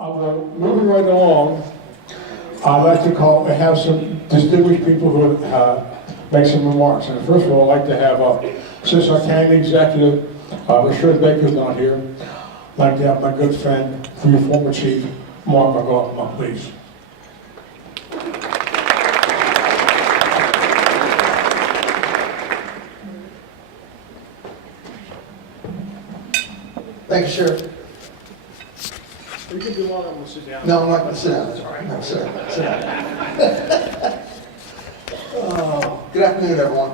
Moving right along, I'd like to have some distinguished people who make some remarks. And first of all, I'd like to have, since our county executive, Richard Baker's not here, I'd like to have my good friend, your former chief, Mark McLaughlin, please. Thank you, Sheriff. You can do one, I'm going to sit down. No, I'm not going to sit down. That's all right. No, sit down. Sit down. Good afternoon, everyone.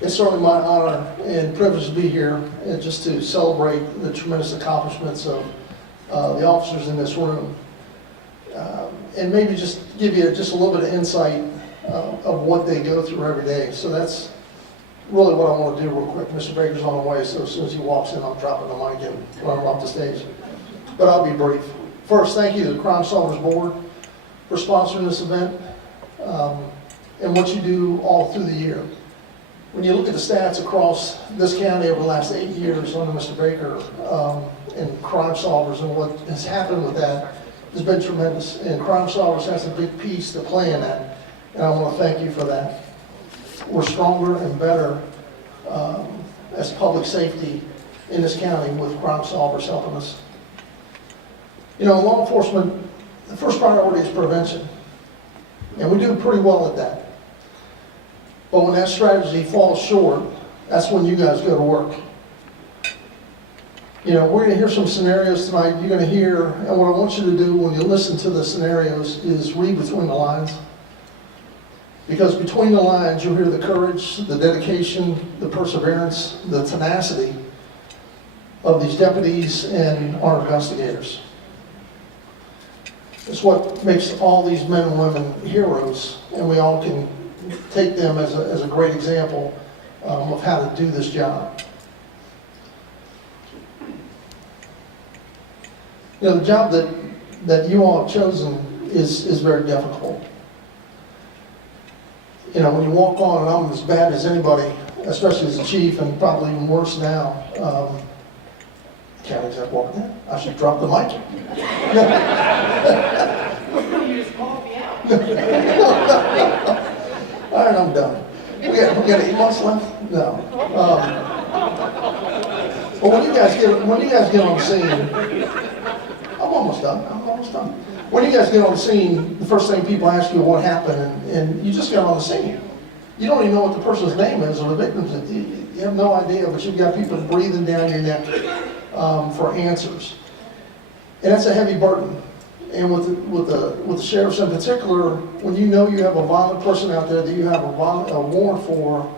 It's certainly my honor and privilege to be here and just to celebrate the tremendous accomplishments of the officers in this room. And maybe just give you just a little bit of insight of what they go through every day. So that's really what I want to do real quick. Mr. Baker's on the way, so as soon as he walks in, I'm dropping the mic and running him off the stage. But I'll be brief. First, thank you to the Crime Solvers Board for sponsoring this event and what you do all through the year. When you look at the stats across this county over the last 8 years under Mr. Baker and Crime Solvers and what has happened with that has been tremendous. And Crime Solvers has a big piece to play in that. And I want to thank you for that. We're stronger and better as public safety in this county with Crime Solvers helping us. You know, law enforcement, the first priority is prevention. And we do pretty well at that. But when that strategy falls short, that's when you guys go to work. You know, we're going to hear some scenarios tonight. You're going to hear, and what I want you to do when you listen to the scenarios is read between the lines. Because between the lines, you'll hear the courage, the dedication, the perseverance, the tenacity of these deputies and our investigators. It's what makes all these men and women heroes, and we all can take them as a great example of how to do this job. You know, the job that you all have chosen is very difficult. You know, when you walk on, and I'm as bad as anybody, especially as a chief, and probably even worse now. Can't exactly walk in. I should drop the mic. You just called me out. All right, I'm done. We got 8 months left? No. Well, when you guys get on the scene, I'm almost done. When you guys get on the scene, the first thing people ask you what happened, and you just got on the scene. You don't even know what the person's name is or the victim's. You have no idea, but you've got people breathing down your neck for answers, and that's a heavy burden. And with the sheriffs in particular, when you know you have a violent person out there that you have a warrant for,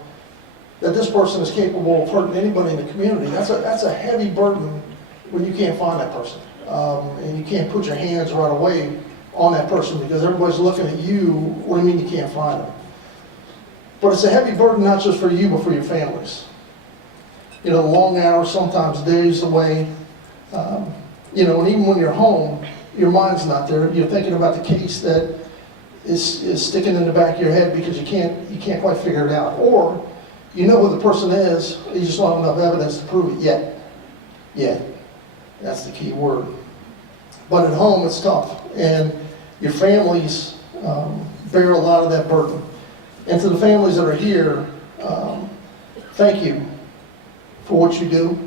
that this person is capable of hurting anybody in the community, that's a heavy burden when you can't find that person. And you can't put your hands right away on that person because everybody's looking at you. What do you mean you can't find them? But it's a heavy burden not just for you, but for your families. You know, long hours, sometimes days away. You know, and even when you're home, your mind's not there. You're thinking about the case that is sticking in the back of your head because you can't quite figure it out. Or you know who the person is, you just don't have enough evidence to prove it yet. Yet. That's the key word. But at home, it's tough. And your families bear a lot of that burden. And to the families that are here, thank you for what you do.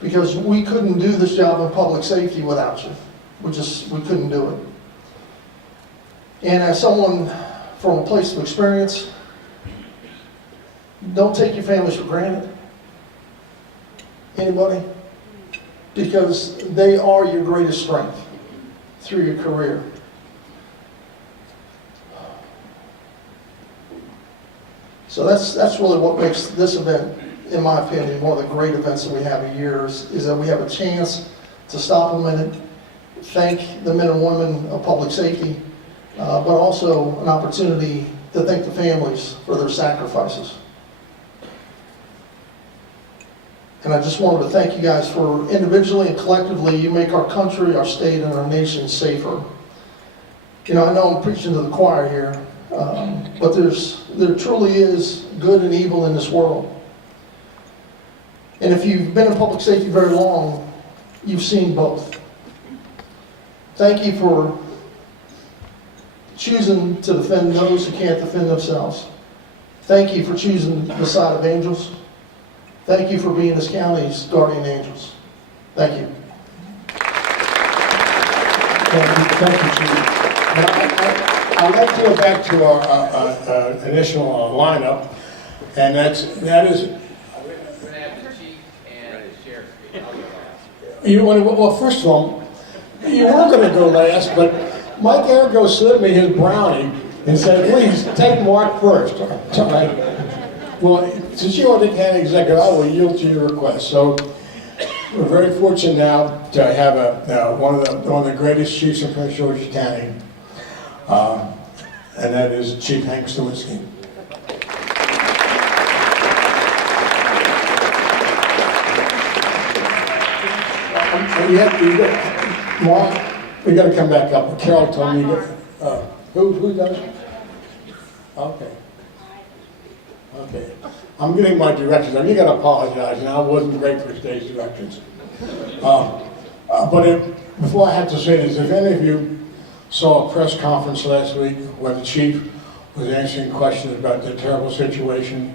Because we couldn't do this job in public safety without you. We couldn't do it. And as someone from a place of experience, don't take your families for granted. Anybody? Because they are your greatest strength through your career. So that's really what makes this event, in my opinion, one of the great events that we have a year is that we have a chance to stop a minute, thank the men and women of public safety, but also an opportunity to thank the families for their sacrifices. And I just wanted to thank you guys for individually and collectively, you make our country, our state, and our nation safer. You know, I know I'm preaching to the choir here, but there truly is good and evil in this world. And if you've been in public safety very long, you've seen both. Thank you for choosing to defend those who can't defend themselves. Thank you for choosing the side of angels. Thank you for being this county's guardian angels. Thank you. Thank you, Chief. I'd like to go back to our initial lineup, and that is, We're gonna have the chief and the sheriff. well, first of all, you were going to go last, but Mike Ergo slipped me his brownie and said, please, take Mark first. All right. Well, since you are the county executive, I will yield to your request. So we're very fortunate now to have one of the greatest chiefs in Prince George's County, and that is Chief Hank Stawinski. Mark, we got to come back up. Carol told me who does? Okay. I'm getting my directions. You got to apologize, and I wasn't great for stage directions. Before I have to say this, if any of you saw a press conference last week where the chief was answering questions about the terrible situation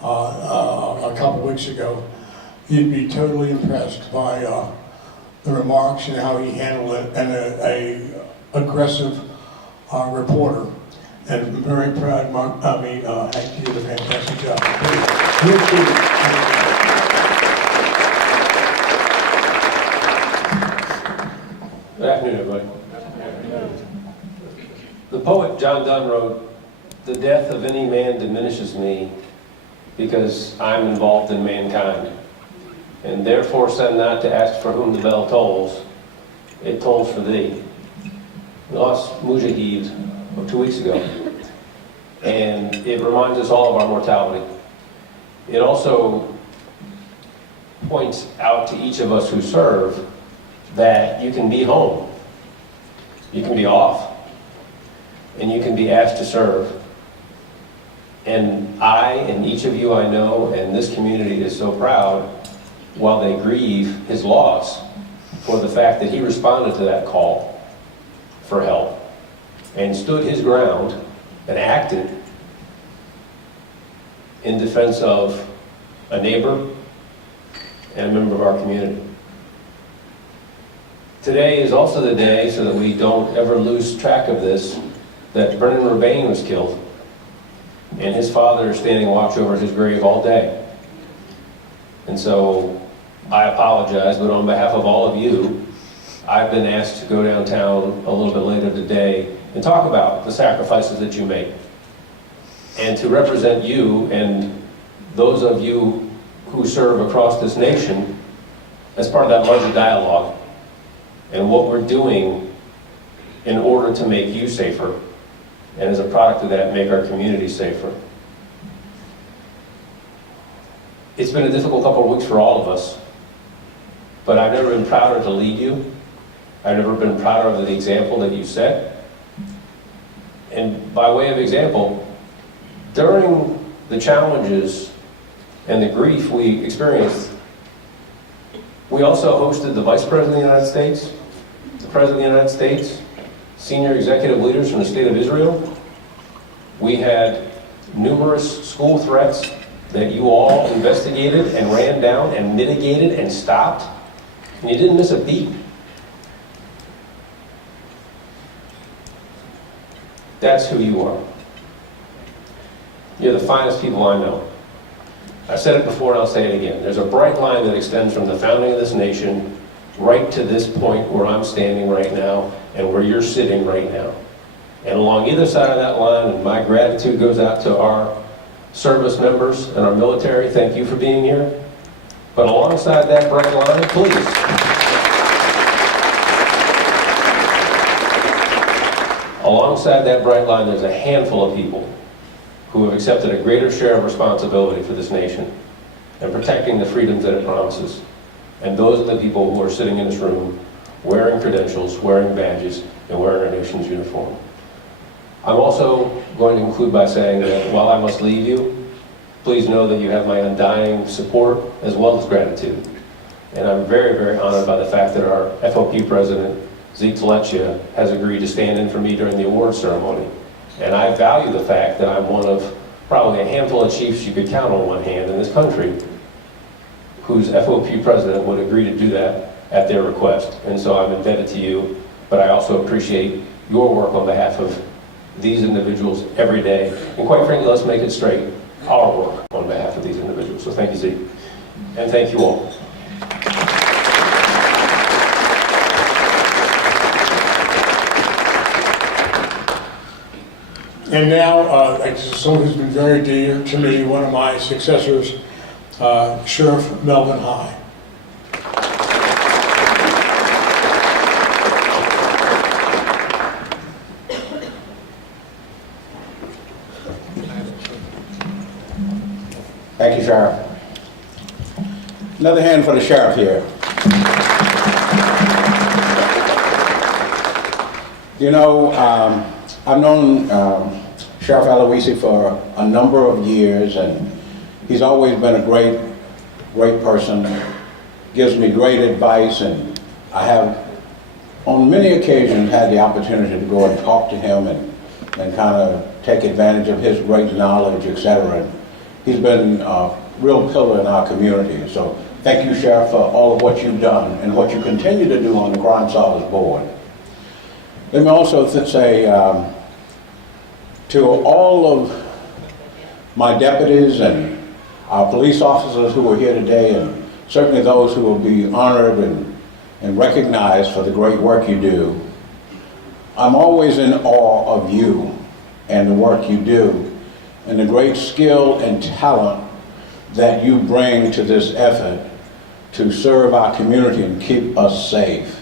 a couple weeks ago, you'd be totally impressed by the remarks and how he handled it, and a aggressive reporter. And I'm very proud, Hank, you did a fantastic job. Good afternoon, everybody. The poet John Donne wrote, "The death of any man diminishes me, because I'm involved in mankind. And therefore send not to ask for whom the bell tolls, it tolls for thee." We lost Mujahid 2 weeks ago, and it reminds us all of our mortality. It also points out to each of us who serve that you can be home, you can be off, and you can be asked to serve. And I and each of you I know, and this community is so proud, while they grieve his loss, for the fact that he responded to that call for help and stood his ground and acted in defense of a neighbor and a member of our community. Today is also the day, so that we don't ever lose track of this, that Brennan Rebane was killed, and his father is standing watch over his grave all day. And so I apologize, but on behalf of all of you, I've been asked to go downtown a little bit later today and talk about the sacrifices that you make, and to represent you and those of you who serve across this nation as part of that larger dialogue, and what we're doing in order to make you safer, and as a product of that, make our community safer. It's been a difficult couple of weeks for all of us, but I've never been prouder to lead you. I've never been prouder of the example that you set. And by way of example, during the challenges and the grief we experienced, we also hosted the Vice President of the United States, the President of the United States, senior executive leaders from the State of Israel. We had numerous school threats that you all investigated and ran down and mitigated and stopped, and you didn't miss a beat. That's who you are. You're the finest people I know. I said it before and I'll say it again. There's a bright line that extends from the founding of this nation right to this point where I'm standing right now and where you're sitting right now. And along either side of that line, and my gratitude goes out to our service members and our military, thank you for being here. But alongside that bright line, please. Alongside that bright line, there's a handful of people who have accepted a greater share of responsibility for this nation and protecting the freedoms that it promises. And those are the people who are sitting in this room, wearing credentials, wearing badges, and wearing our nation's uniform. I'm also going to conclude by saying that while I must leave you, please know that you have my undying support as well as gratitude. And I'm very, very honored by the fact that our FOP president Zeke Talencia has agreed to stand in for me during the award ceremony. And I value the fact that I'm one of probably a handful of chiefs you could count on one hand in this country whose FOP president would agree to do that at their request. And so I'm indebted to you, but I also appreciate your work on behalf of these individuals every day. And quite frankly, let's make it straight, our work on behalf of these individuals. So thank you, Zeke. And thank you all. And now, someone who's been very dear to me, one of my successors, Sheriff Melvin High. Thank you, Sheriff. Another hand for the sheriff here. You know, I've known Sheriff Aloisi for a number of years, and he's always been a great person, gives me great advice, and I have on many occasions had the opportunity to go and talk to him and kind of take advantage of his great knowledge, etc. He's been a real pillar in our community. So thank you, Sheriff, for all of what you've done and what you continue to do on the Crime Solvers Board. Let me also say to all of my deputies and our police officers who are here today, and certainly those who will be honored and recognized for the great work you do, I'm always in awe of you and the work you do and the great skill and talent that you bring to this effort to serve our community and keep us safe.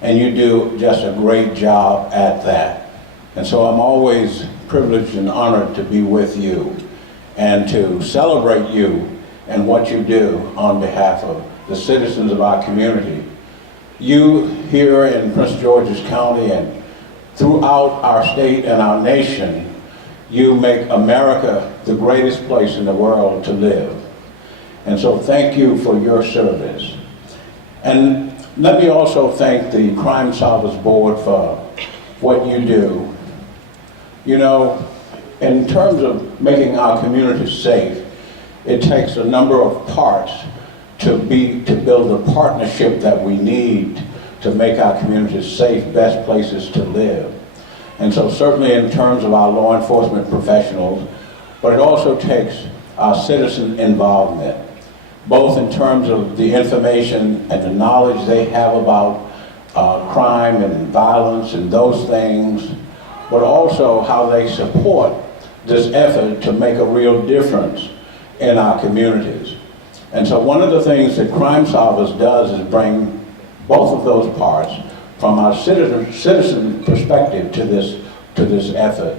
And you do just a great job at that. And so I'm always privileged and honored to be with you and to celebrate you and what you do on behalf of the citizens of our community. You here in Prince George's County and throughout our state and our nation, you make America the greatest place in the world to live. And so thank you for your service. And let me also thank the Crime Solvers Board for what you do. You know, in terms of making our community safe, it takes a number of parts to build the partnership that we need to make our communities safe, best places to live. And so certainly in terms of our law enforcement professionals, but it also takes our citizen involvement, both in terms of the information and the knowledge they have about crime and violence and those things, but also how they support this effort to make a real difference in our communities. And so one of the things that Crime Solvers does is bring both of those parts from our citizen perspective to this effort.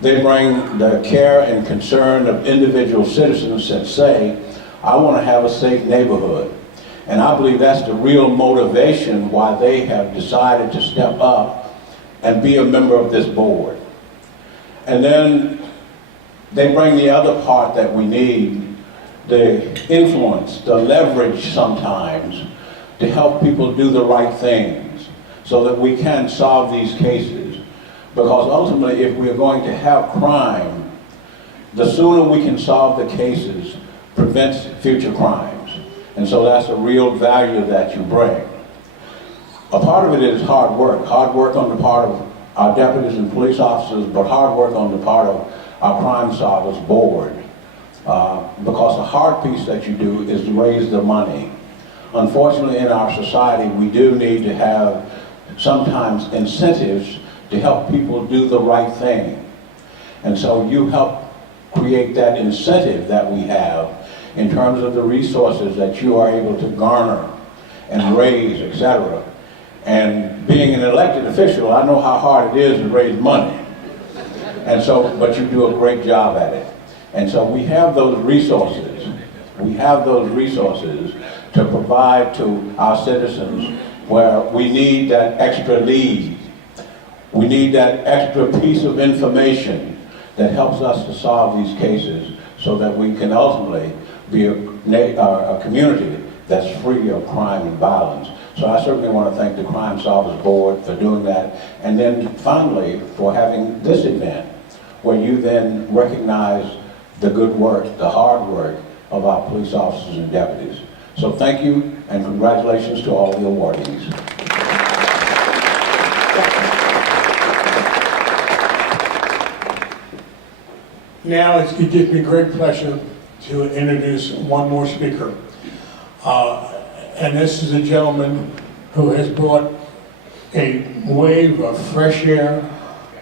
They bring the care and concern of individual citizens that say, I want to have a safe neighborhood. And I believe that's the real motivation why they have decided to step up and be a member of this board. And then they bring the other part that we need, the influence, the leverage sometimes, to help people do the right things so that we can solve these cases. Because ultimately, if we're going to have crime, the sooner we can solve the cases prevents future crimes. And so that's a real value that you bring. A part of it is hard work on the part of our deputies and police officers, but hard work on the part of our Crime Solvers Board. Because the hard piece that you do is to raise the money. Unfortunately, in our society, we do need to have sometimes incentives to help people do the right thing. And so you help create that incentive that we have in terms of the resources that you are able to garner and raise, etc. And being an elected official, I know how hard it is to raise money. And so, but you do a great job at it. And so we have those resources. We have those resources to provide to our citizens where we need that extra lead. We need that extra piece of information that helps us to solve these cases so that we can ultimately be a community that's free of crime and violence. So I certainly want to thank the Crime Solvers Board for doing that. And then finally, for having this event, where you then recognize the good work, the hard work of our police officers and deputies. So thank you, and congratulations to all the awardees. Now it gives me great pleasure to introduce one more speaker. And this is a gentleman who has brought a wave of fresh air,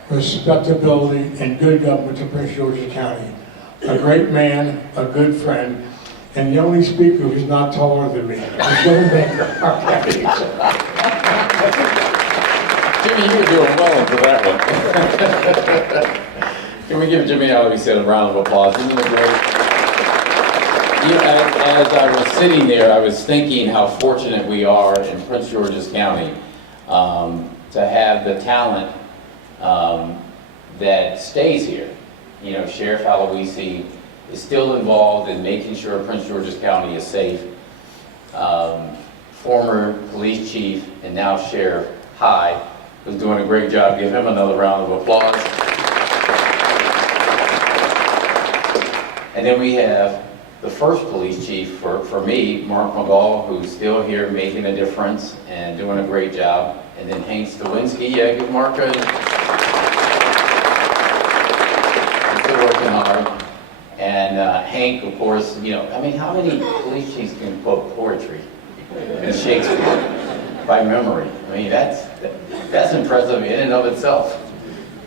respectability, and good government to Prince George's County. A great man, a good friend, and the only speaker who's not taller than me. Jimmy Baker. Jimmy, you're doing well for that one. Can we give Jimmy Alvey a round of applause? Isn't it great? You know, as I was sitting there, I was thinking how fortunate we are in Prince George's County to have the talent that stays here. You know, Sheriff Aloisi is still involved in making sure Prince George's County is safe. Former police chief and now Sheriff High, who's doing a great job. Give him another round of applause. And then we have the first police chief for me, Mark McGall, who's still here making a difference and doing a great job. And then Hank Stawinski, yeah, give Mark a... He's still working hard. And Hank, of course, you know, I mean, how many police chiefs can quote poetry and Shakespeare by memory? I mean, that's impressive in and of itself.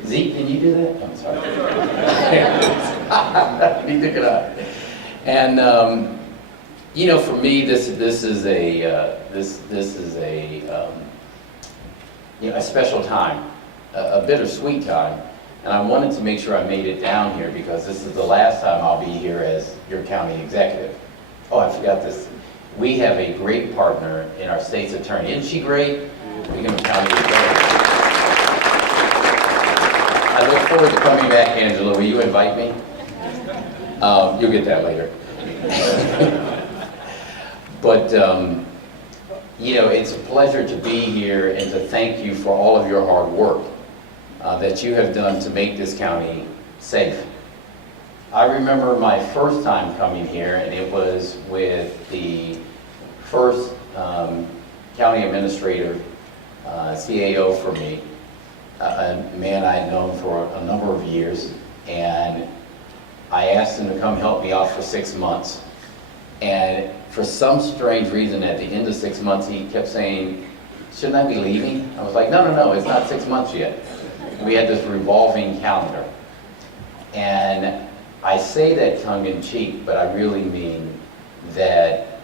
Zeke, can you do that? I'm sorry. Neither could I. And you know, for me, this is a you know, a special time, a bittersweet time. And I wanted to make sure I made it down here because this is the last time I'll be here as your county executive. Oh, I forgot this. We have a great partner in our state's attorney. Isn't she great? Bingham County Executive. I look forward to coming back, Angela. Will you invite me? You'll get that later. But, you know, it's a pleasure to be here and to thank you for all of your hard work that you have done to make this county safe. I remember my first time coming here, and it was with the first county administrator, CAO for me, a man I had known for a number of years, and I asked him to come help me out for 6 months. And for some strange reason, at the end of 6 months, he kept saying, shouldn't I be leaving? I was like, no, it's not 6 months yet. We had this revolving calendar. And I say that tongue in cheek, but I really mean that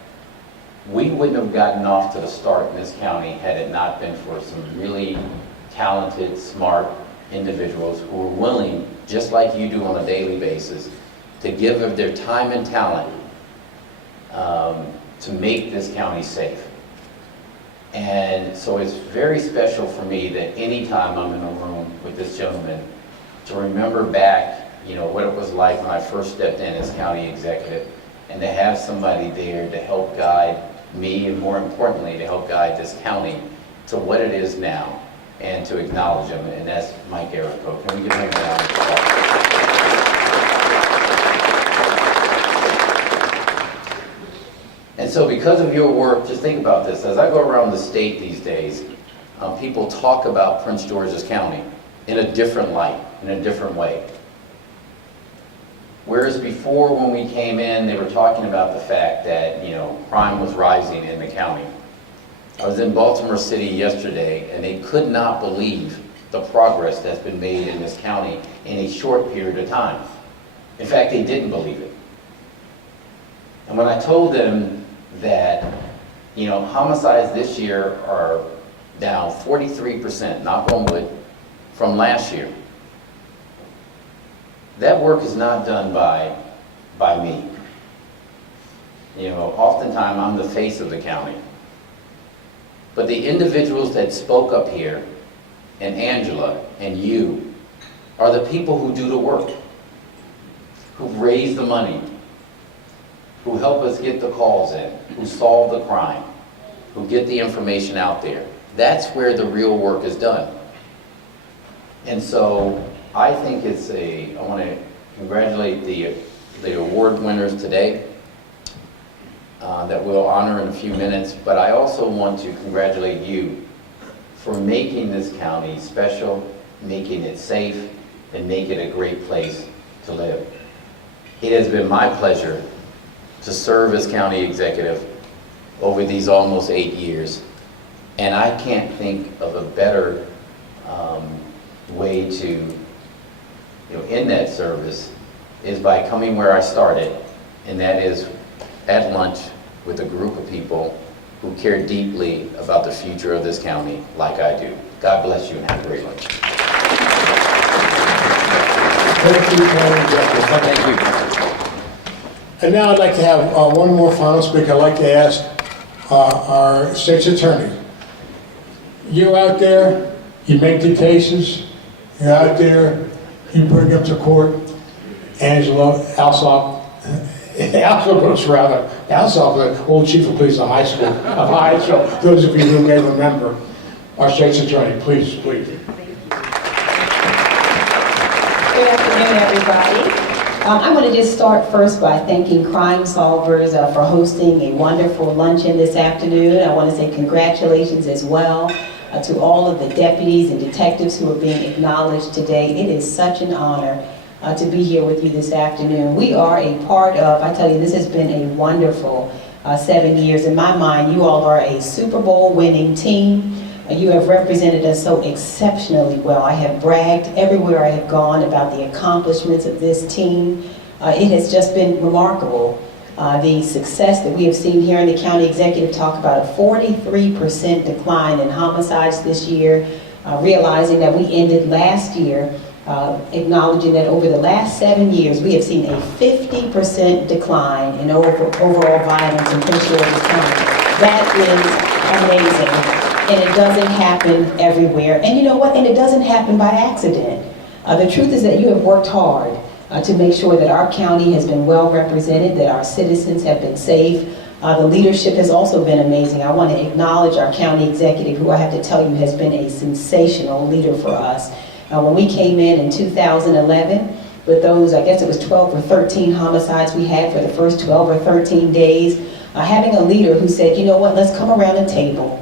we wouldn't have gotten off to the start in this county had it not been for some really talented, smart individuals who are willing, just like you do on a daily basis, to give of their time and talent to make this county safe. And so it's very special for me that anytime I'm in a room with this gentleman, to remember back, you know, what it was like when I first stepped in as county executive, and to have somebody there to help guide me, and more importantly, to help guide this county to what it is now, and to acknowledge him, and that's Mike Errico. Can we give him a round of applause? And so because of your work, just think about this. As I go around the state these days, people talk about Prince George's County in a different light, in a different way. Whereas before, when we came in, they were talking about the fact that, you know, crime was rising in the county. I was in Baltimore City yesterday, and they could not believe the progress that's been made in this county in a short period of time. In fact, they didn't believe it. And when I told them that, you know, homicides this year are down 43%, knock on wood, from last year. That work is not done by me. You know, oftentimes I'm the face of the county. But the individuals that spoke up here, and Angela, and you, are the people who do the work, who raise the money, who help us get the calls in, who solve the crime. who get the information out there. That's where the real work is done. And so I think I want to congratulate the award winners today that we'll honor in a few minutes, but I also want to congratulate you for making this county special, making it safe, and make it a great place to live. It has been my pleasure to serve as county executive over these almost 8 years, and I can't think of a better way to end that service is by coming where I started, and that is at lunch with a group of people who care deeply about the future of this county like I do. God bless you and have a great lunch. Thank you, County Executive. Thank you. And now I'd like to have one more final speaker. I'd like to ask our state's attorney. You're out there, you make the cases, you're out there, you bring them to court. Angela Alsop, Alsop, the old chief of police of high school, of Hyde, so those of you who may remember, our state's attorney, please. Good afternoon, everybody. I want to just start first by thanking Crime Solvers for hosting a wonderful luncheon this afternoon. I want to say congratulations as well to all of the deputies and detectives who are being acknowledged today. It is such an honor to be here with you this afternoon. We are a part of, I tell you, this has been a wonderful 7 years. In my mind, you all are a Super Bowl winning team. You have represented us so exceptionally well. I have bragged everywhere I have gone about the accomplishments of this team. It has just been remarkable. The success that we have seen here in the county executive talk about a 43% decline in homicides this year, realizing that we ended last year acknowledging that over the last 7 years, we have seen a 50% decline in overall violence in Prince George's County. That is amazing, and it doesn't happen everywhere. And you know what? And it doesn't happen by accident. The truth is that you have worked hard to make sure that our county has been well represented, that our citizens have been safe. The leadership has also been amazing. I want to acknowledge our county executive, who I have to tell you has been a sensational leader for us. When we came in 2011, with those, I guess it was 12 or 13 homicides we had for the first 12 or 13 days, having a leader who said, you know what, let's come around the table.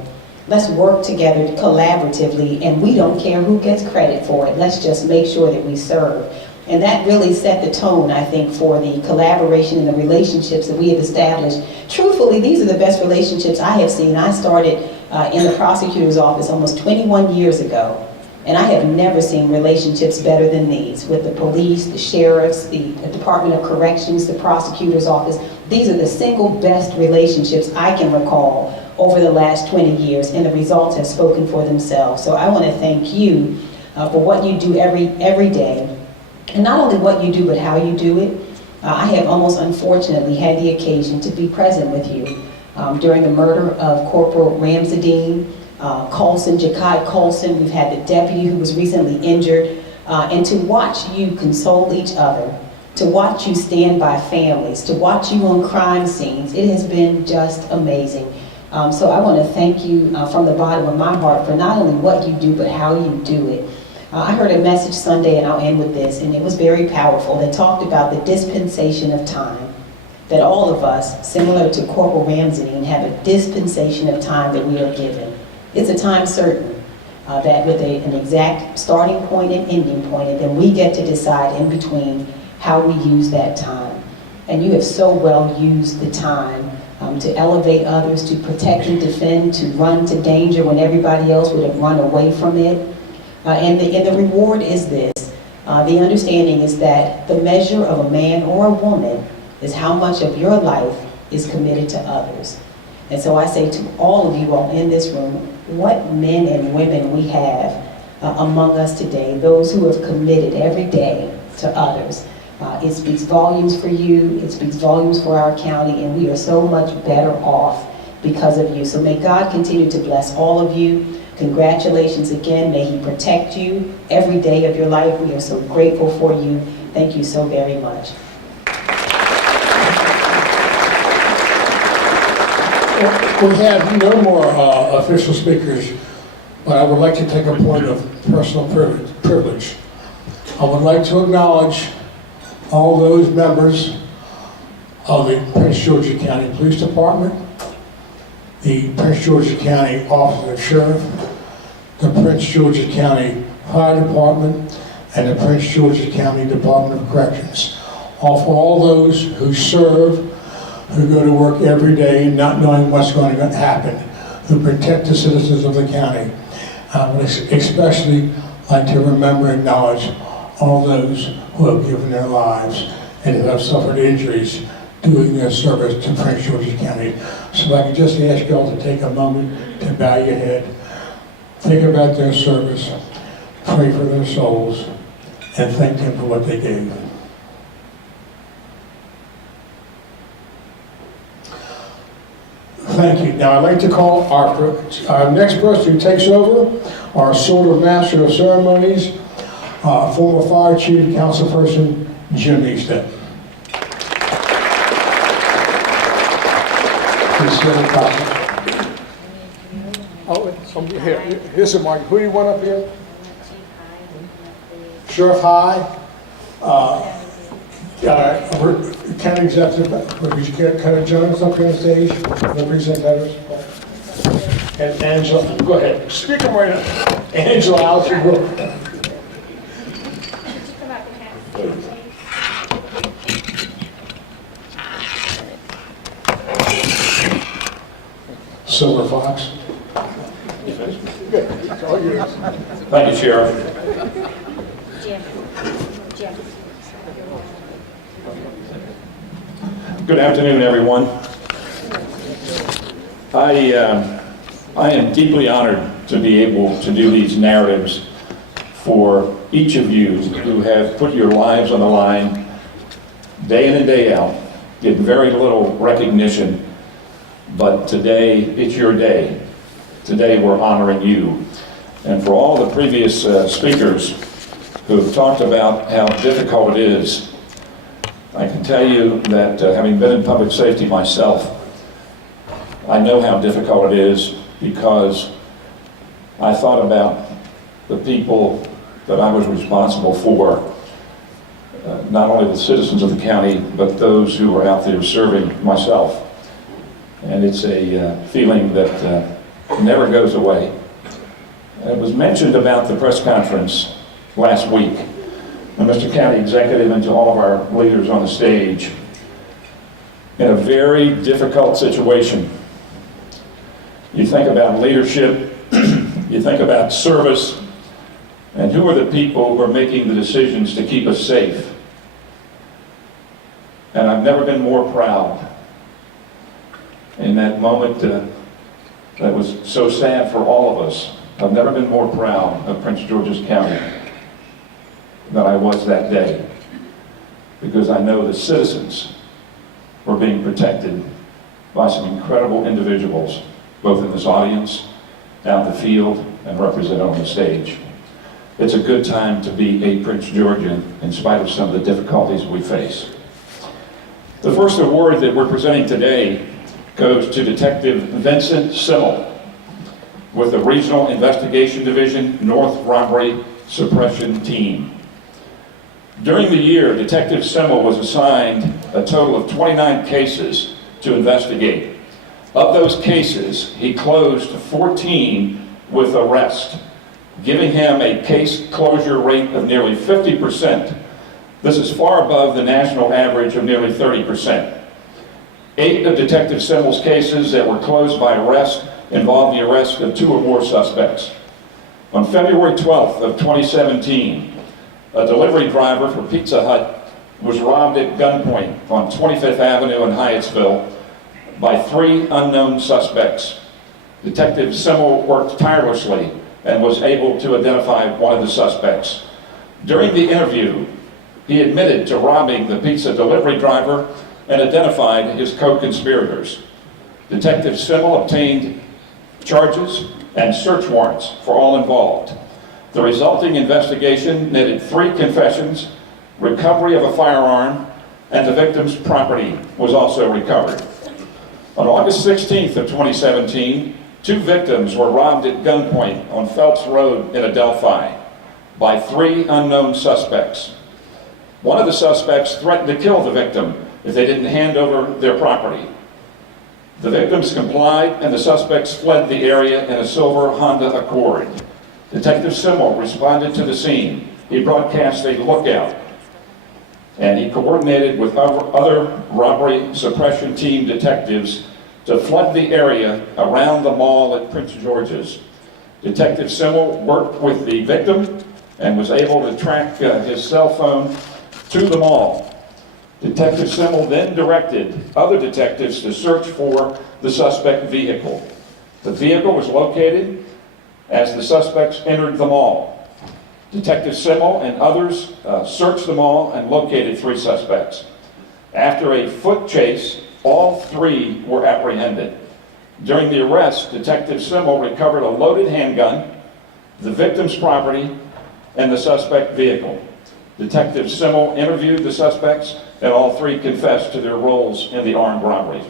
Let's work together collaboratively, and we don't care who gets credit for it. Let's just make sure that we serve. And that really set the tone, I think, for the collaboration and the relationships that we have established. Truthfully, these are the best relationships I have seen. I started in the prosecutor's office almost 21 years ago. And I have never seen relationships better than these with the police, the sheriffs, the Department of Corrections, the prosecutor's office. These are the single best relationships I can recall over the last 20 years, and the results have spoken for themselves. So I want to thank you for what you do every day. And not only what you do, but how you do it. I have almost unfortunately had the occasion to be present with you during the murder of Corporal Ramsadine Colson, Jakai Colson. We've had the deputy who was recently injured, and to watch you console each other, to watch you stand by families, to watch you on crime scenes, it has been just amazing. So I want to thank you from the bottom of my heart for not only what you do, but how you do it. I heard a message Sunday, and I'll end with this, and it was very powerful. They talked about the dispensation of time, that all of us, similar to Corporal Ramsadine, have a dispensation of time that we are given. It's a time certain that with an exact starting point and ending point, and then we get to decide in between how we use that time. And you have so well used the time to elevate others, to protect and defend, to run to danger when everybody else would have run away from it. And the reward is this. The understanding is that the measure of a man or a woman is how much of your life is committed to others. And so I say to all of you all in this room, what men and women we have among us today, those who have committed every day to others. It speaks volumes for you, it speaks volumes for our county, and we are so much better off because of you. So may God continue to bless all of you. Congratulations again. May He protect you every day of your life. We are so grateful for you. Thank you so very much. We have no more official speakers, but I would like to take a point of personal privilege. I would like to acknowledge all those members of the Prince George's County Police Department, the Prince George's County Office of Sheriff, the Prince George's County Fire Department, and the Prince George's County Department of Corrections. For all those who serve, who go to work every day not knowing what's going to happen, who protect the citizens of the county. I would especially like to remember and acknowledge all those who have given their lives and who have suffered injuries doing their service to Prince George's County. So I can just ask y'all to take a moment to bow your head, think about their service, pray for their souls, and thank them for what they gave. Thank you. Now I'd like to call our next person who takes over, our sort of master of ceremonies, former fire chief, councilperson Jim Easton. Please sit and talk. Oh, somebody here. Here's a mic. Who do you want up here? Sheriff High. County Executive, Lieutenant Jones up here on stage, representatives. And Angela, go ahead. Speak them right now. Angela Allison Brooke. Silver Fox. Good. It's all yours. Thank you, Sheriff. Good afternoon, everyone. I am deeply honored to be able to do these narratives for each of you who have put your lives on the line day in and day out, get very little recognition, but today it's your day. Today we're honoring you. And for all the previous speakers who have talked about how difficult it is, I can tell you that having been in public safety myself, I know how difficult it is because I thought about the people that I was responsible for, not only the citizens of the county, but those who were out there serving myself. And it's a feeling that never goes away. And it was mentioned about the press conference last week. And Mr. County Executive and to all of our leaders on the stage, in a very difficult situation. You think about leadership, you think about service, and who are the people who are making the decisions to keep us safe? And I've never been more proud in that moment that was so sad for all of us. I've never been more proud of Prince George's County than I was that day, because I know the citizens were being protected by some incredible individuals, both in this audience, out in the field, and represented on the stage. It's a good time to be a Prince Georgian in spite of some of the difficulties we face. The first award that we're presenting today goes to Detective Vincent Simmel with the Regional Investigation Division North Robbery Suppression Team. During the year, Detective Simmel was assigned a total of 29 cases to investigate. Of those cases, he closed 14 with arrest, giving him a case closure rate of nearly 50%. This is far above the national average of nearly 30%. 8 of Detective Simmel's cases that were closed by arrest involved the arrest of 2 or more suspects. On February 12th of 2017, a delivery driver for Pizza Hut was robbed at gunpoint on 25th Avenue in Hyattsville by 3 unknown suspects. Detective Simmel worked tirelessly and was able to identify one of the suspects. During the interview, he admitted to robbing the pizza delivery driver and identified his co-conspirators. Detective Simmel obtained charges and search warrants for all involved. The resulting investigation netted 3 confessions, recovery of a firearm, and the victim's property was also recovered. On August 16th of 2017, 2 victims were robbed at gunpoint on Phelps Road in Adelphi by 3 unknown suspects. One of the suspects threatened to kill the victim if they didn't hand over their property. The victims complied and the suspects fled the area in a silver Honda Accord. Detective Simmel responded to the scene. He broadcast a lookout and he coordinated with other robbery suppression team detectives to flood the area around the mall at Prince George's. Detective Simmel worked with the victim and was able to track his cell phone to the mall. Detective Simmel then directed other detectives to search for the suspect vehicle. The vehicle was located as the suspects entered the mall. Detective Simmel and others searched the mall and located 3 suspects. After a foot chase, all 3 were apprehended. During the arrest, Detective Simmel recovered a loaded handgun, the victim's property, and the suspect vehicle. Detective Simmel interviewed the suspects, and all 3 confessed to their roles in the armed robbery.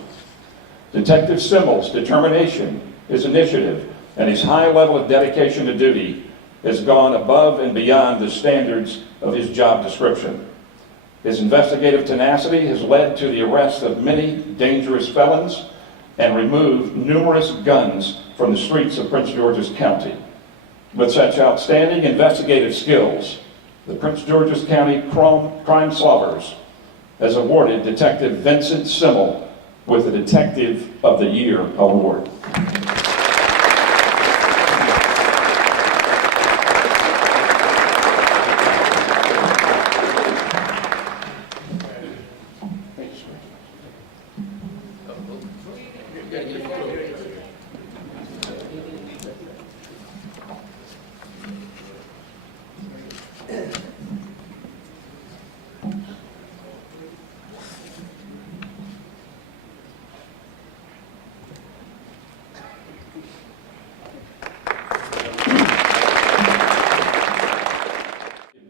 Detective Simmel's determination, his initiative, and his high level of dedication to duty has gone above and beyond the standards of his job description. His investigative tenacity has led to the arrest of many dangerous felons and removed numerous guns from the streets of Prince George's County. With such outstanding investigative skills, the Prince George's County Crime Solvers has awarded Detective Vincent Simmel with the Detective of the Year Award.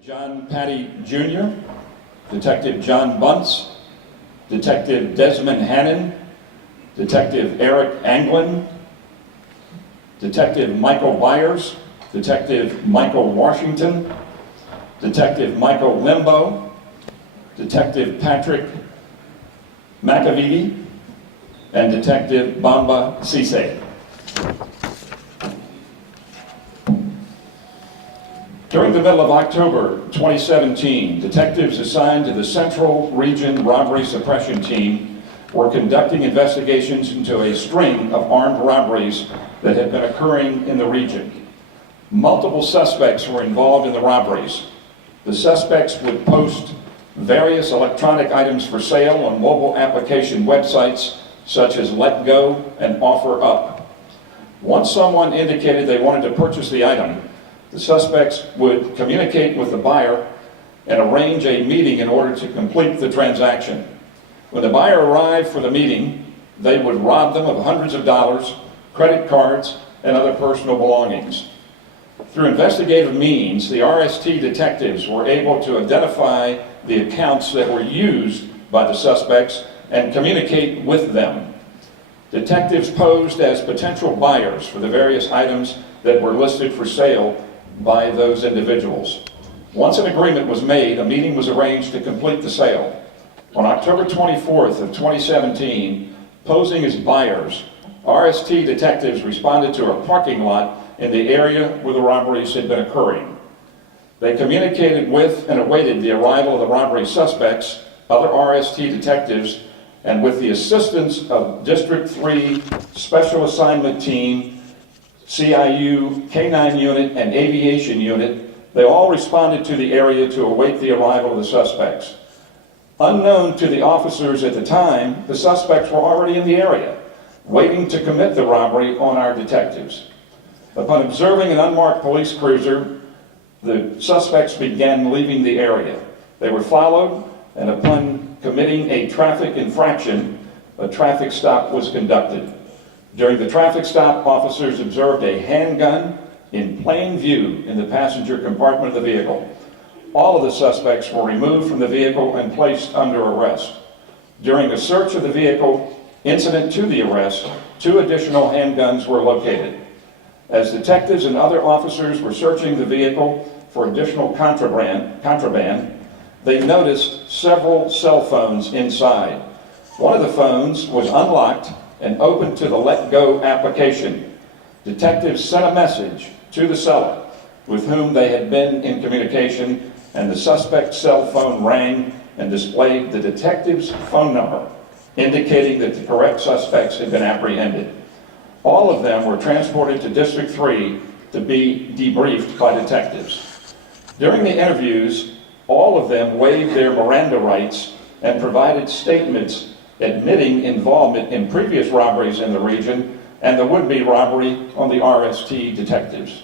John Patty Jr., Detective John Bunce, Detective Desmond Hannon, Detective Eric Anglin, Detective Michael Byers, Detective Michael Washington, Detective Michael Limbo, Detective Patrick McAvity, and Detective Bamba Cisse. During the middle of October 2017, detectives assigned to the Central Region Robbery Suppression Team were conducting investigations into a string of armed robberies that had been occurring in the region. Multiple suspects were involved in the robberies. The suspects would post various electronic items for sale on mobile application websites such as LetGo and OfferUp. Once someone indicated they wanted to purchase the item, the suspects would communicate with the buyer and arrange a meeting in order to complete the transaction. When the buyer arrived for the meeting, they would rob them of hundreds of dollars, credit cards, and other personal belongings. Through investigative means, the RST detectives were able to identify the accounts that were used by the suspects and communicate with them. Detectives posed as potential buyers for the various items that were listed for sale by those individuals. Once an agreement was made, a meeting was arranged to complete the sale. On October 24th of 2017, posing as buyers, RST detectives responded to a parking lot in the area where the robberies had been occurring. They communicated with and awaited the arrival of the robbery suspects, other RST detectives, and with the assistance of District 3 Special Assignment Team, CIU, K-9 Unit, and Aviation Unit, they all responded to the area to await the arrival of the suspects. Unknown to the officers at the time, the suspects were already in the area, waiting to commit the robbery on our detectives. Upon observing an unmarked police cruiser, the suspects began leaving the area. They were followed, and upon committing a traffic infraction, a traffic stop was conducted. During the traffic stop, officers observed a handgun in plain view in the passenger compartment of the vehicle. All of the suspects were removed from the vehicle and placed under arrest. During a search of the vehicle, Incident to the arrest, 2 additional handguns were located. As detectives and other officers were searching the vehicle for additional contraband, they noticed several cell phones inside. One of the phones was unlocked and open to the Let Go application. Detectives sent a message to the seller with whom they had been in communication, and the suspect's cell phone rang and displayed the detective's phone number, indicating that the correct suspects had been apprehended. All of them were transported to District 3 to be debriefed by detectives. During the interviews, all of them waived their Miranda rights and provided statements admitting involvement in previous robberies in the region and the would-be robbery on the RST detectives.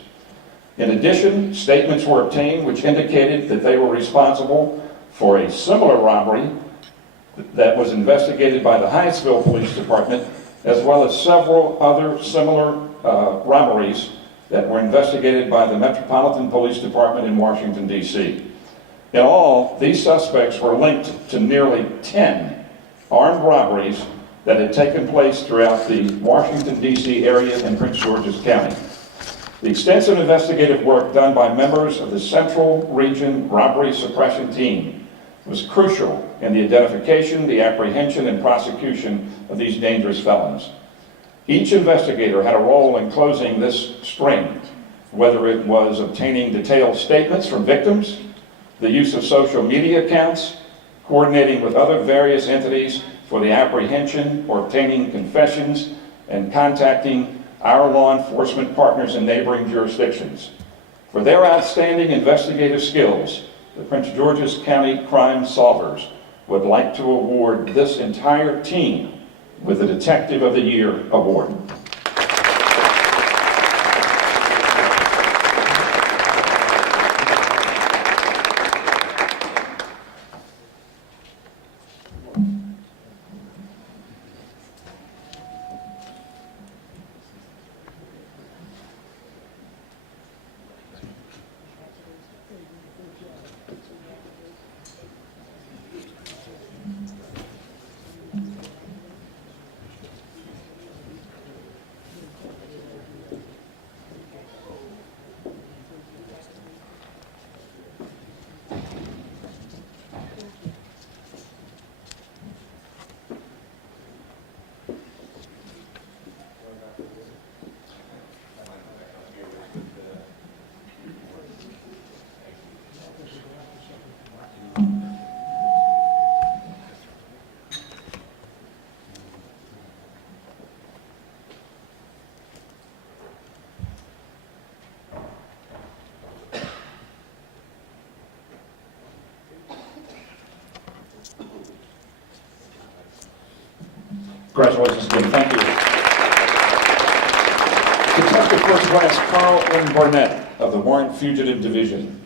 In addition, statements were obtained which indicated that they were responsible for a similar robbery that was investigated by the Hyattsville Police Department, as well as several other similar robberies that were investigated by the Metropolitan Police Department in Washington, D.C. In all, these suspects were linked to nearly 10 armed robberies that had taken place throughout the Washington, D.C. area and Prince George's County. The extensive investigative work done by members of the Central Region Robbery Suppression Team was crucial in the identification, the apprehension, and prosecution of these dangerous felons. Each investigator had a role in closing this string, whether it was obtaining detailed statements from victims, the use of social media accounts, coordinating with other various entities for the apprehension or obtaining confessions, and contacting our law enforcement partners in neighboring jurisdictions. For their outstanding investigative skills, the Prince George's County Crime Solvers would like to award this entire team with the Detective of the Year Award. Congratulations again, thank you. Detective First Class Carl M. Burnett of the Warrant Fugitive Division.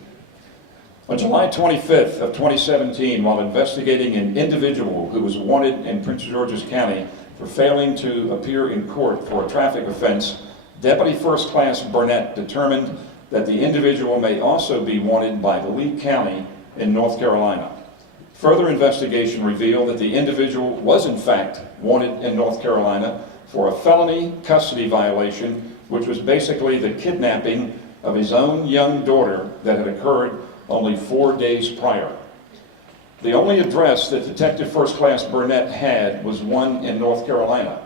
On July 25th of 2017, while investigating an individual who was wanted in Prince George's County for failing to appear in court for a traffic offense, Deputy First Class Burnett determined that the individual may also be wanted by Lee County in North Carolina. Further investigation revealed that the individual was in fact wanted in North Carolina for a felony custody violation, which was basically the kidnapping of his own young daughter that had occurred only 4 days prior. The only address that Detective First Class Burnett had was one in North Carolina.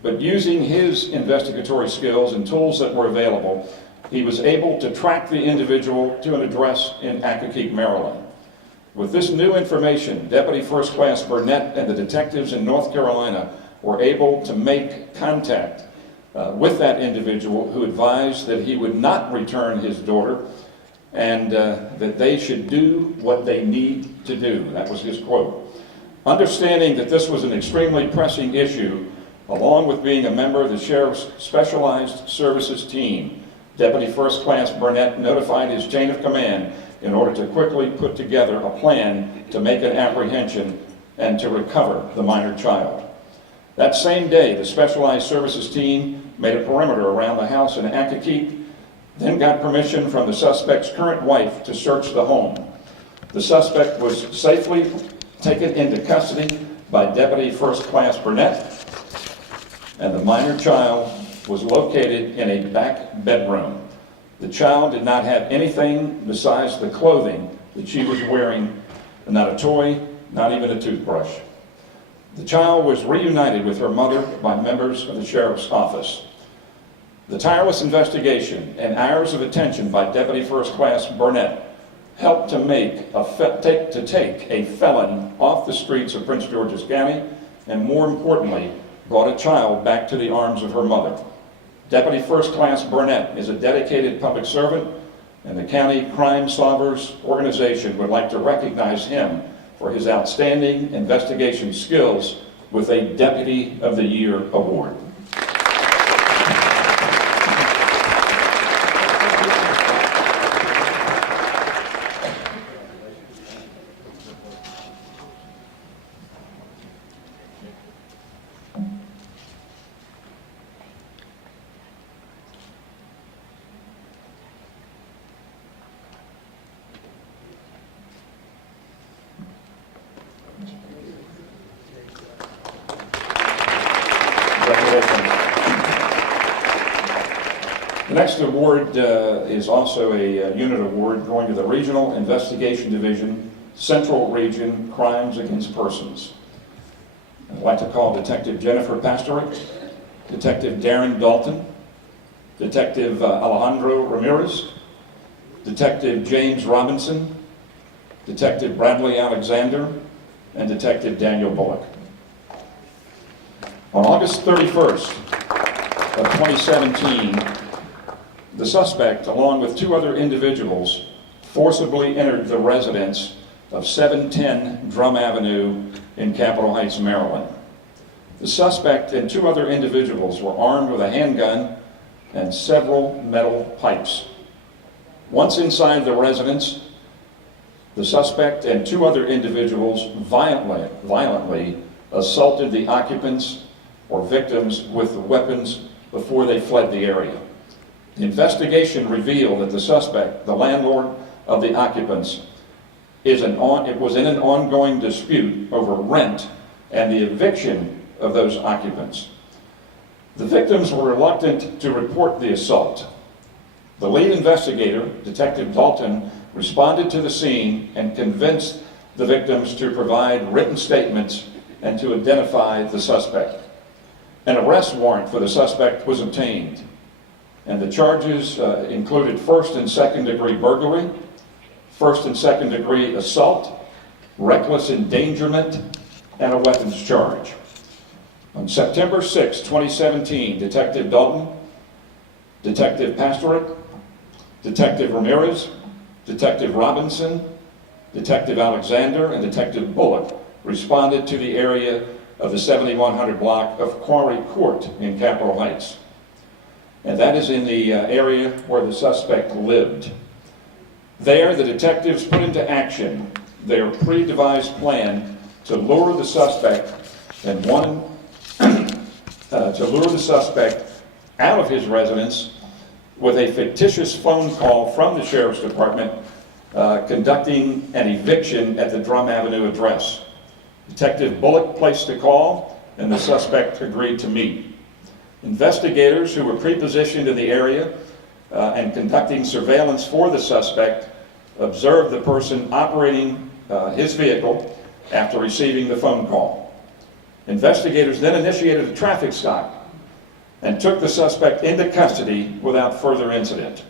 But using his investigatory skills and tools that were available, he was able to track the individual to an address in Accokeek, Maryland. With this new information, Deputy First Class Burnett and the detectives in North Carolina were able to make contact with that individual, who advised that he would not return his daughter and that they should do what they need to do. That was his quote. Understanding that this was an extremely pressing issue, along with being a member of the Sheriff's Specialized Services Team, Deputy First Class Burnett notified his chain of command in order to quickly put together a plan to make an apprehension and to recover the minor child. That same day, the Specialized Services Team made a perimeter around the house in Accokeek, then got permission from the suspect's current wife to search the home. The suspect was safely taken into custody by Deputy First Class Burnett, and the minor child was located in a back bedroom. The child did not have anything besides the clothing that she was wearing, not a toy, not even a toothbrush. The child was reunited with her mother by members of the Sheriff's Office. The tireless investigation and hours of attention by Deputy First Class Burnett helped to take a felon off the streets of Prince George's County, and more importantly, brought a child back to the arms of her mother. Deputy First Class Burnett is a dedicated public servant, and the County Crime Solvers organization would like to recognize him for his outstanding investigation skills with a Deputy of the Year award. The next award is also a unit award going to the Regional Investigation Division, Central Region Crimes Against Persons. I'd like to call Detective Jennifer Pastorik, Detective Darren Dalton, Detective Alejandro Ramirez, Detective James Robinson, Detective Bradley Alexander, and Detective Daniel Bullock. On August 31st of 2017, the suspect, along with two other individuals, forcibly entered the residence of 710 Drum Avenue in Capitol Heights, Maryland. The suspect and two other individuals were armed with a handgun and several metal pipes. Once inside the residence, the suspect and two other individuals violently assaulted the occupants or victims with the weapons before they fled the area. The investigation revealed that the suspect, the landlord of the occupants, was in an ongoing dispute over rent and the eviction of those occupants. The victims were reluctant to report the assault. The lead investigator, Detective Dalton, responded to the scene and convinced the victims to provide written statements and to identify the suspect. An arrest warrant for the suspect was obtained, and the charges included first and second degree burglary, first and second degree assault, reckless endangerment, and a weapons charge. On September 6, 2017, Detective Dalton, Detective Pastorik, Detective Ramirez, Detective Robinson, Detective Alexander, and Detective Bullock responded to the area of the 7100 block of Quarry Court in Capitol Heights. And that is in the area where the suspect lived. There, the detectives put into action their pre-devised plan to lure the suspect out of his residence with a fictitious phone call from the Sheriff's Department conducting an eviction at the Drum Avenue address. Detective Bullock placed the call, and the suspect agreed to meet. Investigators who were pre-positioned in the area and conducting surveillance for the suspect observed the person operating his vehicle after receiving the phone call. Investigators then initiated a traffic stop and took the suspect into custody without further incident.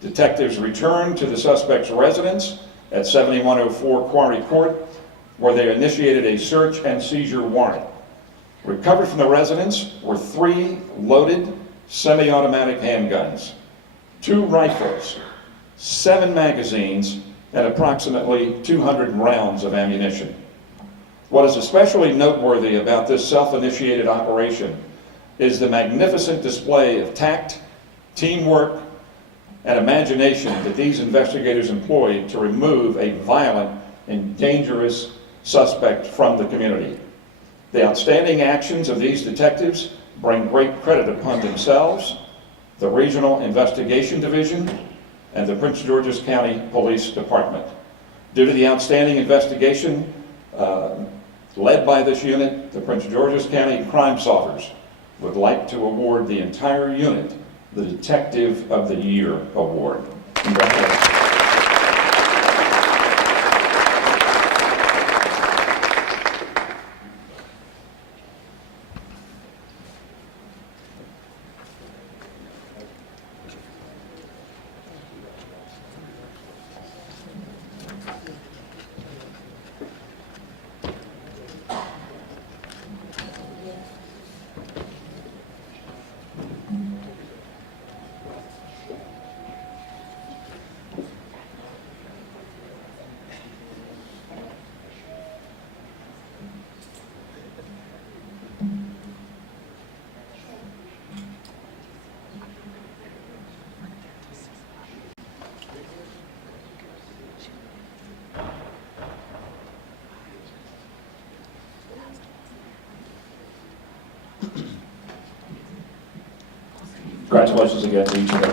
Detectives returned to the suspect's residence at 7104 Quarry Court, where they initiated a search and seizure warrant. Recovered from the residence were 3 loaded semi-automatic handguns, 2 rifles, 7 magazines, and approximately 200 rounds of ammunition. What is especially noteworthy about this self-initiated operation is the magnificent display of tact, teamwork, and imagination that these investigators employed to remove a violent and dangerous suspect from the community. The outstanding actions of these detectives bring great credit upon themselves, the Regional Investigation Division, and the Prince George's County Police Department. Due to the outstanding investigation Led by this unit, the Prince George's County Crime Solvers would like to award the entire unit the Detective of the Year Award. Congratulations. Congratulations again to each of them.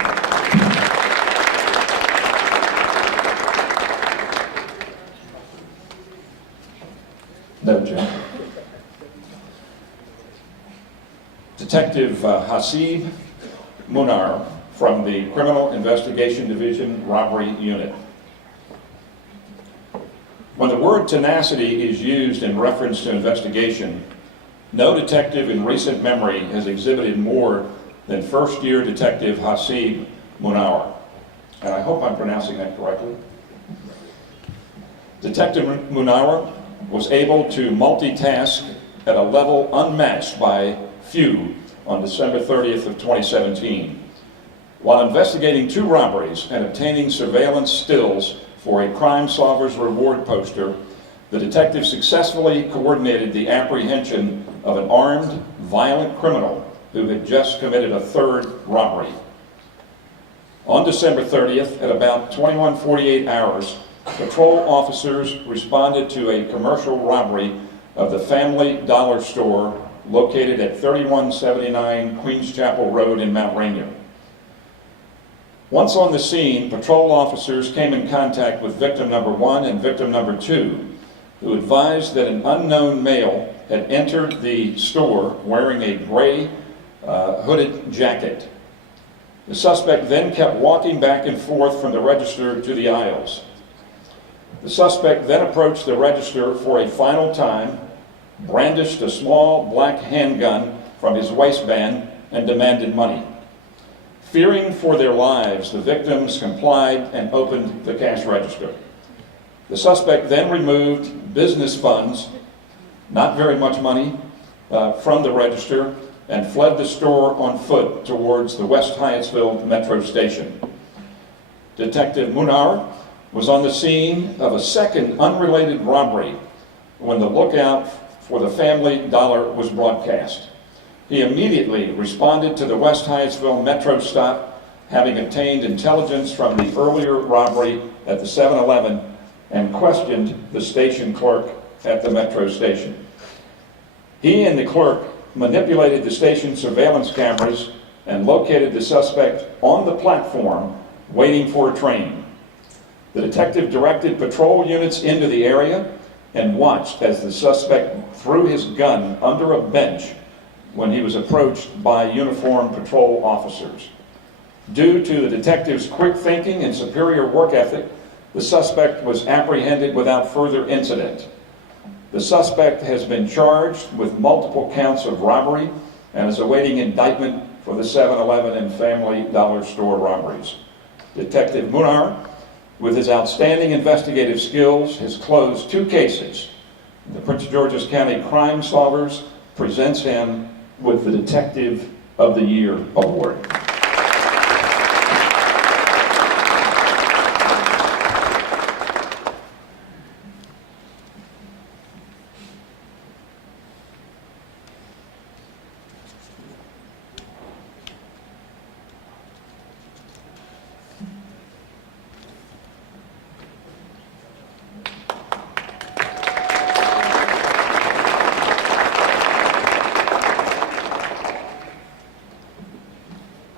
No, Jim. Detective Hasib Munar from the Criminal Investigation Division Robbery Unit. When the word tenacity is used in reference to investigation, no detective in recent memory has exhibited more than first-year Detective Hasib Munar. And I hope I'm pronouncing that correctly. Detective Munar was able to multitask at a level unmatched by few on December 30th of 2017. While investigating 2 robberies and obtaining surveillance stills for a Crime Solvers reward poster, the detective successfully coordinated the apprehension of an armed, violent criminal who had just committed a 3rd robbery. On December 30th, at about 21:48 hours, patrol officers responded to a commercial robbery of the Family Dollar Store located at 3179 Queens Chapel Road in Mount Rainier. Once on the scene, patrol officers came in contact with victim number 1 and victim number 2, who advised that an unknown male had entered the store wearing a gray hooded jacket. The suspect then kept walking back and forth from the register to the aisles. The suspect then approached the register for a final time, brandished a small black handgun from his waistband, and demanded money. Fearing for their lives, the victims complied and opened the cash register. The suspect then removed business funds, not very much money, from the register and fled the store on foot towards the West Hyattsville Metro Station. Detective Munar was on the scene of a second unrelated robbery when the lookout for the Family Dollar was broadcast. He immediately responded to the West Hyattsville Metro stop, having obtained intelligence from the earlier robbery at the 7-Eleven, and questioned the station clerk at the Metro station. He and the clerk manipulated the station surveillance cameras and located the suspect on the platform waiting for a train. The detective directed patrol units into the area and watched as the suspect threw his gun under a bench when he was approached by uniformed patrol officers. Due to the detective's quick thinking and superior work ethic, the suspect was apprehended without further incident. The suspect has been charged with multiple counts of robbery and is awaiting indictment for the 7-Eleven and Family Dollar Store robberies. Detective Munar, with his outstanding investigative skills, has closed 2 cases. The Prince George's County Crime Solvers presents him with the Detective of the Year Award.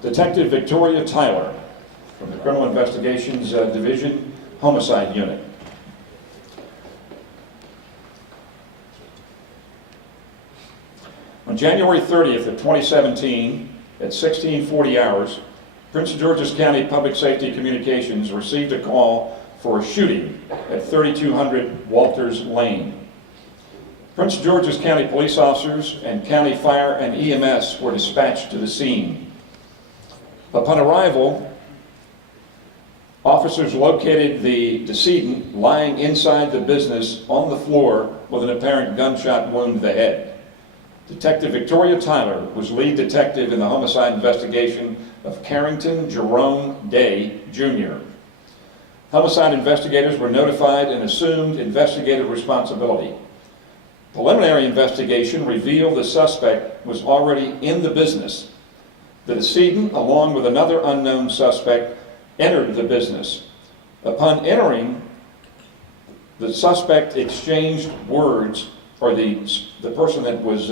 Detective Victoria Tyler from the Criminal Investigations Division Homicide Unit. On January 30th of 2017, at 1640 hours, Prince George's County Public Safety Communications received a call for a shooting at 3200 Walters Lane. Prince George's County police officers and county fire and EMS were dispatched to the scene. Upon arrival, officers located the decedent lying inside the business on the floor with an apparent gunshot wound to the head. Detective Victoria Tyler was lead detective in the homicide investigation of Carrington Jerome Day, Jr. Homicide investigators were notified and assumed investigative responsibility. Preliminary investigation revealed the suspect was already in the business. The decedent, along with another unknown suspect, entered the business. Upon entering, the suspect exchanged words, or the person that was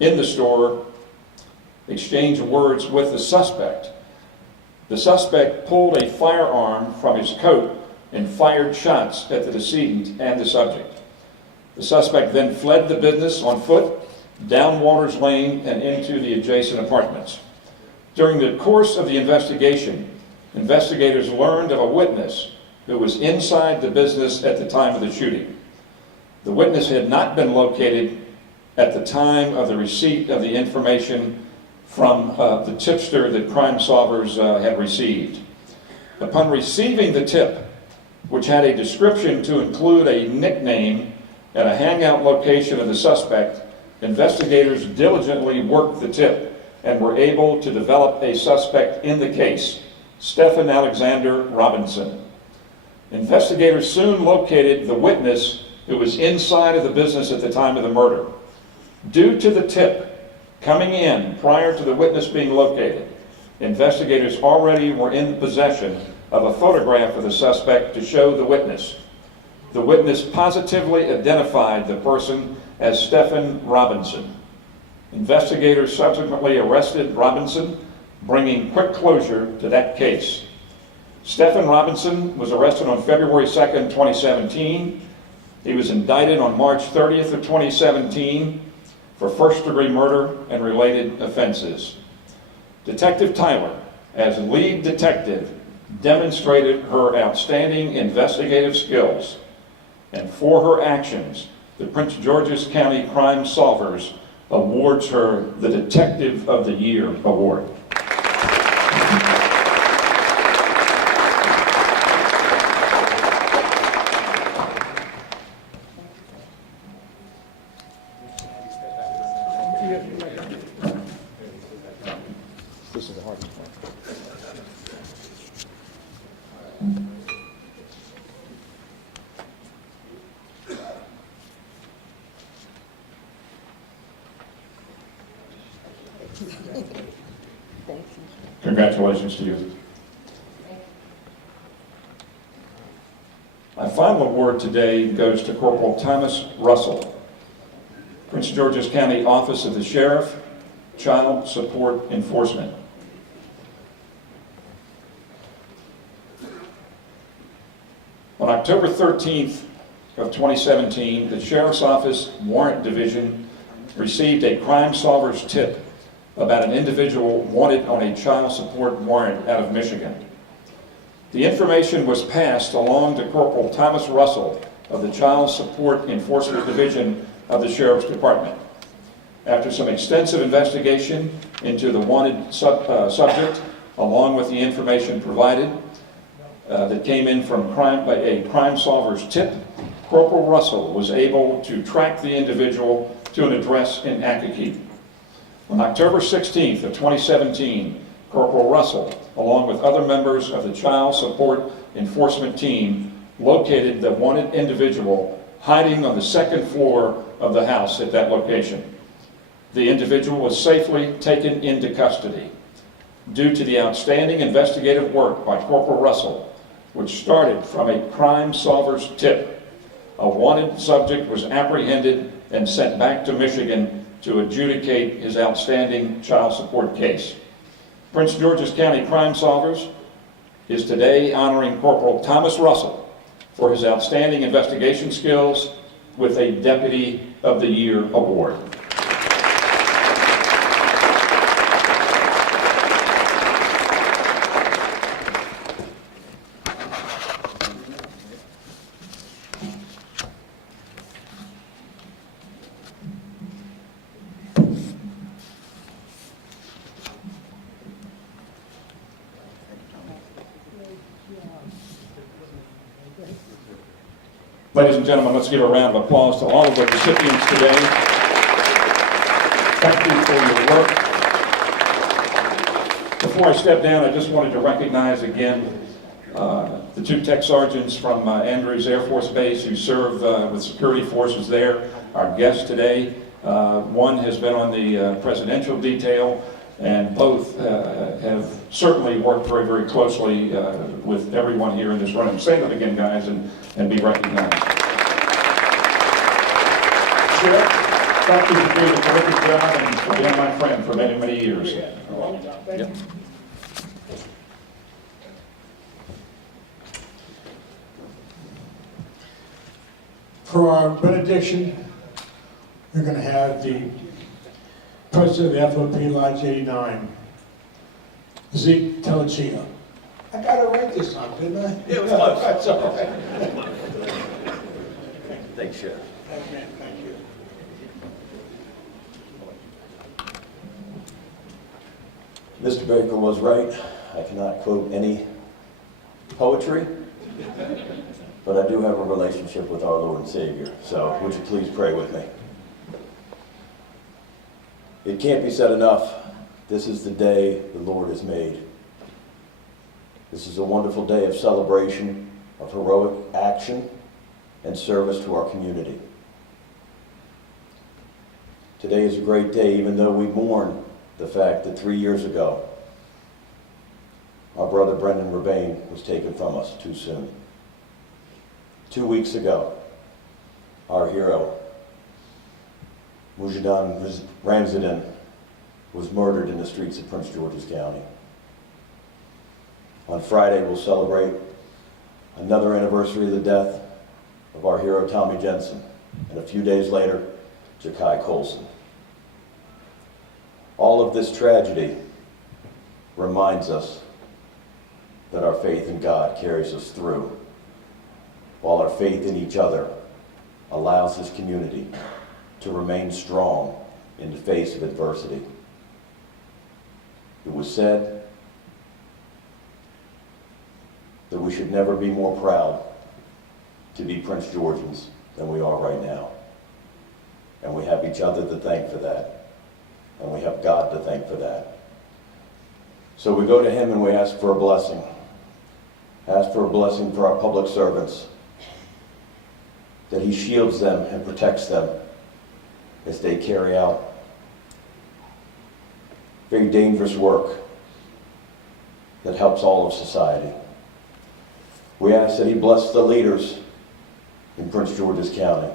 in the store exchanged words with the suspect. The suspect pulled a firearm from his coat and fired shots at the decedent and the subject. The suspect then fled the business on foot, down Walters Lane and into the adjacent apartments. During the course of the investigation, investigators learned of a witness who was inside the business at the time of the shooting. The witness had not been located at the time of the receipt of the information from the tipster that crime solvers had received. Upon receiving the tip, which had a description to include a nickname and a hangout location of the suspect, investigators diligently worked the tip and were able to develop a suspect in the case, Stephen Alexander Robinson. Investigators soon located the witness who was inside of the business at the time of the murder. Due to the tip coming in prior to the witness being located, investigators already were in possession of a photograph of the suspect to show the witness. The witness positively identified the person as Stephen Robinson. Investigators subsequently arrested Robinson, bringing quick closure to that case. Stephen Robinson was arrested on February 2nd, 2017. He was indicted on March 30th of 2017 for first-degree murder and related offenses. Detective Tyler, as lead detective, demonstrated her outstanding investigative skills, and for her actions, the Prince George's County Crime Solvers awards her the Detective of the Year Award. This is the hardest part. Congratulations to you. My final award today goes to Corporal Thomas Russell, Prince George's County Office of the Sheriff, Child Support Enforcement. On October 13th of 2017, the Sheriff's Office Warrant Division received a Crime Solvers tip about an individual wanted on a child support warrant out of Michigan. The information was passed along to Corporal Thomas Russell of the Child Support Enforcement Division of the Sheriff's Department. After some extensive investigation into the wanted subject, along with the information provided that came in from a Crime Solvers tip, Corporal Russell was able to track the individual to an address in Akakeep. On October 16th of 2017, Corporal Russell, along with other members of the Child Support Enforcement Team, located the wanted individual hiding on the second floor of the house at that location. The individual was safely taken into custody. Due to the outstanding investigative work by Corporal Russell, which started from a Crime Solvers tip, a wanted subject was apprehended and sent back to Michigan to adjudicate his outstanding child support case. Prince George's County Crime Solvers is today honoring Corporal Thomas Russell for his outstanding investigation skills with a Deputy of the Year Award. Ladies and gentlemen, let's give a round of applause to all of the recipients today. Thank you for your work. Before I step down, I just wanted to recognize again the two tech sergeants from Andrews Air Force Base who serve with security forces there, our guests today. One has been on the presidential detail, and both have certainly worked very, very closely with everyone here in this room. Say that again, guys, and be recognized. Sheriff, thank you for doing a terrific job and for being my friend for many, many years. Yep. For our benediction, we're going to have the president of the FOP Lodge 89, Zeke Telechia. I got it right this time, didn't I? It was close. That's all right. Thanks, Sheriff. Thank you. Mr. Baker was right. I cannot quote any poetry, but I do have a relationship with our Lord and Savior. So would you please pray with me? It can't be said enough. This is the day the Lord has made. This is a wonderful day of celebration, of heroic action, and service to our community. Today is a great day, even though we mourn the fact that 3 years ago, our brother Brendan Rebane was taken from us too soon. 2 weeks ago, our hero, Mujadan Ramzadin, was murdered in the streets of Prince George's County. On Friday, we'll celebrate another anniversary of the death of our hero, Tommy Jensen, and a few days later, Ja'Kai Colson. All of this tragedy reminds us that our faith in God carries us through, while our faith in each other allows this community to remain strong in the face of adversity. It was said that we should never be more proud to be Prince Georgians than we are right now. And we have each other to thank for that. And we have God to thank for that. So we go to Him and we ask for a blessing. Ask for a blessing for our public servants, that He shields them and protects them as they carry out very dangerous work that helps all of society. We ask that He bless the leaders in Prince George's County,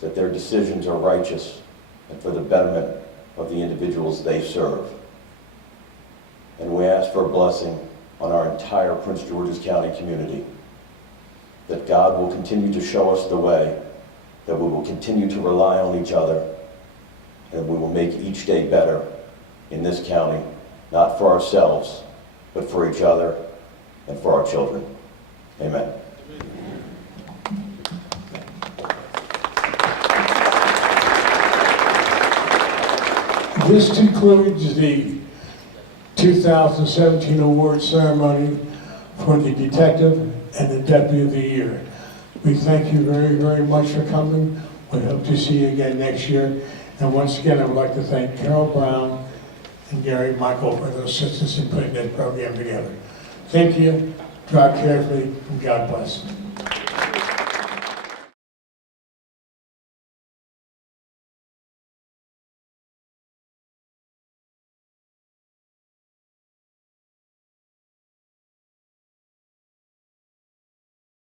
that their decisions are righteous and for the betterment of the individuals they serve. And we ask for a blessing on our entire Prince George's County community, that God will continue to show us the way, that we will continue to rely on each other, and we will make each day better in this county, not for ourselves, but for each other and for our children. Amen. This concludes the 2017 award ceremony for the Detective and the Deputy of the Year. We thank you very, very much for coming. We hope to see you again next year. And once again, I would like to thank Carol Brown and Gary Michael for their assistance in putting that program together. Thank you. Drive carefully, and God bless.